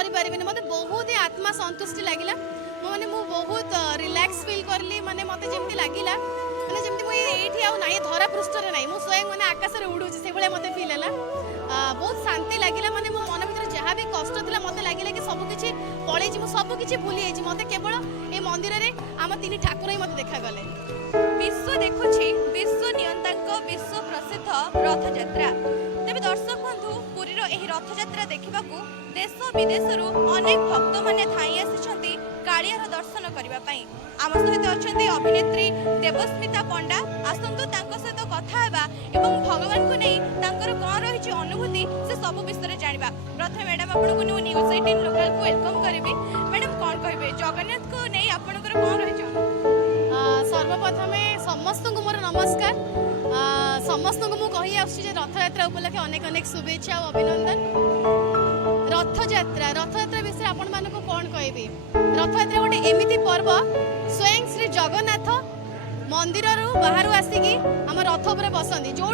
କରିପାରିବିନି ମୋତେ ବହୁତ ହି ଆତ୍ମା ସନ୍ତୁଷ୍ଟି ଲାଗିଲା ମାନେ ମୁଁ ବହୁତ ରିଲାକ୍ସ ଫିଲ୍ କଲି ମାନେ ମୋତେ ଯେମିତି ଲାଗିଲା ମାନେ ଯେମିତି ମୁଁ ଏଇଠି ଆଉ ନାହିଁ ଧରା ପୃଷ୍ଠରେ ନାହିଁ ମୁଁ ସ୍ୱୟଂ ମାନେ ଆକାଶରେ ଉଡ଼ୁଛି ସେଭଳିଆ ମୋତେ ଫିଲ୍ ହେଲା ବହୁତ ଶାନ୍ତି ଲାଗିଲା ମାନେ ମୋ ମନ ଭିତରେ ଯାହା ବି କଷ୍ଟ ଥିଲା ମୋତେ ଲାଗିଲା କି ସବୁକିଛି ପଳେଇଛି ମୁଁ ସବୁକିଛି ଭୁଲି ଯାଇଛି ମୋତେ କେବଳ ଏ ମନ୍ଦିରରେ ଆମ ତିନି ଠାକୁର ହିଁ ମୋତେ ଦେଖାଗଲେ। विश्व देखुछि विश्व नियंतांक विश्व प्रसिद्ध रथयात्रा तेज दर्शक बंधु पुरीर एही रथयात्रा देखा देश विदेश अनेक भक्त मैंने धाई आसी कालियार दर्शन करने आम सहित अच्छा अभिनेत्री देवस्मिता पंडा आसतु सहित कथा एवं भगवान को नहीं कौन रही अनुभूति से सब विषय जाना प्रथम मैडम आपको न्यूज 18 लोकल को वेलकम करी मैडम कौन कहे जगन्नाथ को नहीं आपंकर कौन रही सर्वप्रथमे समस्त को मोर नमस्कार समस्त को मुझे रथयात्रा उपलक्षे अनेक अनेक शुभेच्छा और अभिनंदन। रथयात्रा विषय आपण मानक कौन कहबी रथयात्रा गोटे एमती पर्व स्वयं श्री जगन्नाथ मंदिर बाहर आसिकी आम रथ पर बसती जो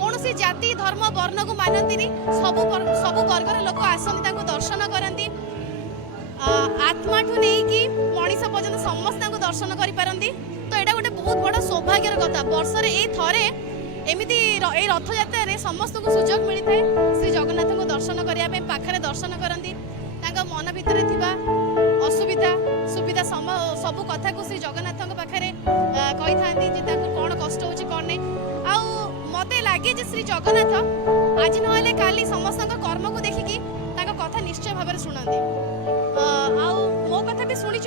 कौन जाति धर्म वर्ण को मानती सब वर्गर लोक आसती दर्शन करती आत्मा ठू नहीं मनीष पर्यटन समस्त दर्शन करें तो यहाँ गोटे बहुत बड़ा सौभाग्यर कथा वर्षर ये थे एमती रथ यात्रा समस्त को सुजोग मिलता है श्री जगन्नाथ को दर्शन करने पाखे दर्शन करती मन भितर असुविधा सुविधा सब कथा को श्री जगन्नाथ पाखे कही था कौन कष्ट हो कौन नहीं आउ मत लगे श्री जगन्नाथ आज ना काली समस्त कर्म को देखिकी कथा निश्चय भाव शुणती मो कथा भी शुणी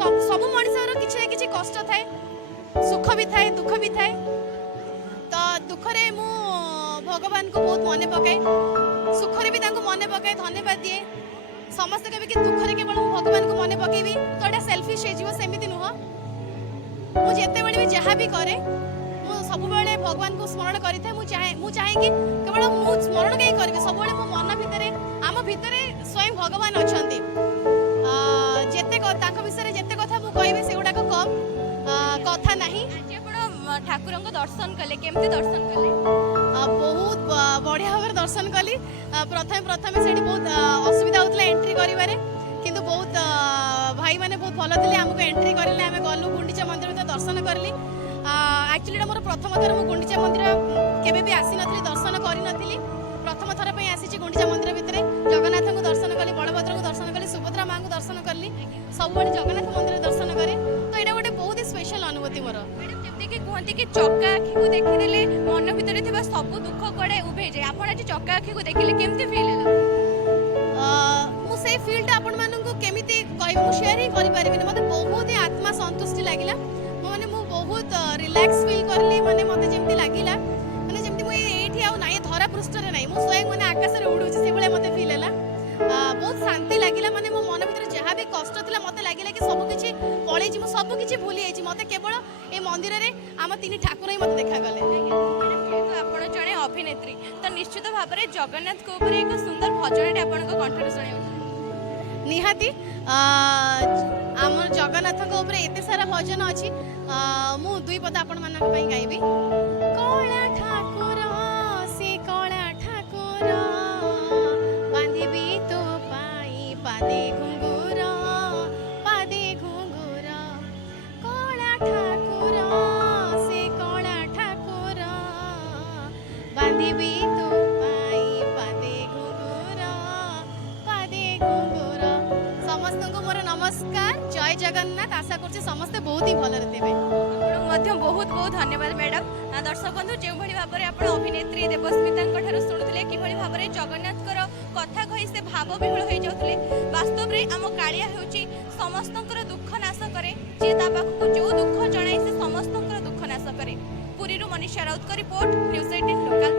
सब मनीषर किसी कष्ट थाए सुख भी थाए दुख भी थाए तो दुखरे मु भगवान को बहुत मन पकाए सुखरे भी मन पकाए धन्यवाद दिए समस्त कहे कि दुखरे केवल भगवान को मन पकेबी तो यहाँ सेल्फिश होमती नुह मुझे भी जहाँ भी करे सब भगवान को स्मरण करें चाहे कि केवल मु स्मरण कहीं करी सब मो मन भितर आम भितर स्वयं भगवान अच्छा जिते विषय जिते कथा मुझे से गुड़ाक कम कथा नहीं ठाकुर दर्शन कले केमती दर्शन कले बहुत बढ़िया भाव दर्शन कली प्रथम से बहुत असुविधा होता एंट्री करें किंतु बहुत भाई मैंने बहुत भल थे आमको एंट्री करें आम गलु गुंडीचा मंदिर दर्शन करली एक्चुअली मोर प्रथम थर मुझे गुंडीचा मंदिर केवे भी आसी नी दर्शन करी प्रथम थर पर आसी गुंडीचा मंदिर भितर जगन्नाथ को दर्शन कली बलभद्र को दर्शन कली सुभद्रा माँ को दर्शन कली सब जगन्नाथ मंदिर दर्शन करे तो यहाँ गोटे बहुत ही स्पेशल अनुभूति मोर कहते कि चक्का आखि को देखीदे मन भितर सब दुख कड़े उभे जाए आप आज चक्का आखि को देखिले केमती फील मुझे फिल्टा आपण मानू केमी कह सेयार ही करें मत बहुत ही आत्मा सन्तुष्टि लगिला मैंने बहुत रिलैक्स फील कली मैंने मत जमी लगिला मैंने जमी मुझे आउ ना धरा पृष्ठरे ना मुझे स्वयं मैंने आकाश उड़ूँ से मत फिल है बहुत शांति लगिला माने मो मन भितर जहाँ भी कष्ट था मत लगिला कि सबकिछि पलैछि मु सबकिछि भूली जाइछि मते केवल ए मंदिर रे आम तीन ठाकुर ही मत देखा गले आपण जणे अभिनेत्री तो निश्चित भाव में जगन्नाथ को ऊपर एक सुंदर भजन आपण को कंठरे सुनाउ निहाती आम जगन्नाथ को ऊपर एते सारा भजन अछि मु दुई पद आपण मानक पई गाइबी कळा ठाकुर से कळा ठाकुर बांधिबी तो पाई पादे घुंगुर कळा ठाकुर से कळा ठाकुर बांधिबी तो पाई पादे घुंगुर समस्त को मोर नमस्कार जय जगन्नाथ आशा करछि समस्त बहुत ही भल थे बहुत बहुत धन्यवाद मैडम दर्शक बंधु जो भाव में आप अभिनेत्री देवस्मिता शुणुते कि भाव में जगन्नाथ कथा कही से भाव विहल हो जाते वास्तव में आम कालिया हूँ समस्त दुख नाश कै जी पाखक जो दुख जन से समस्त दुख नाश कै Puri Manisha Raut report news 18 local.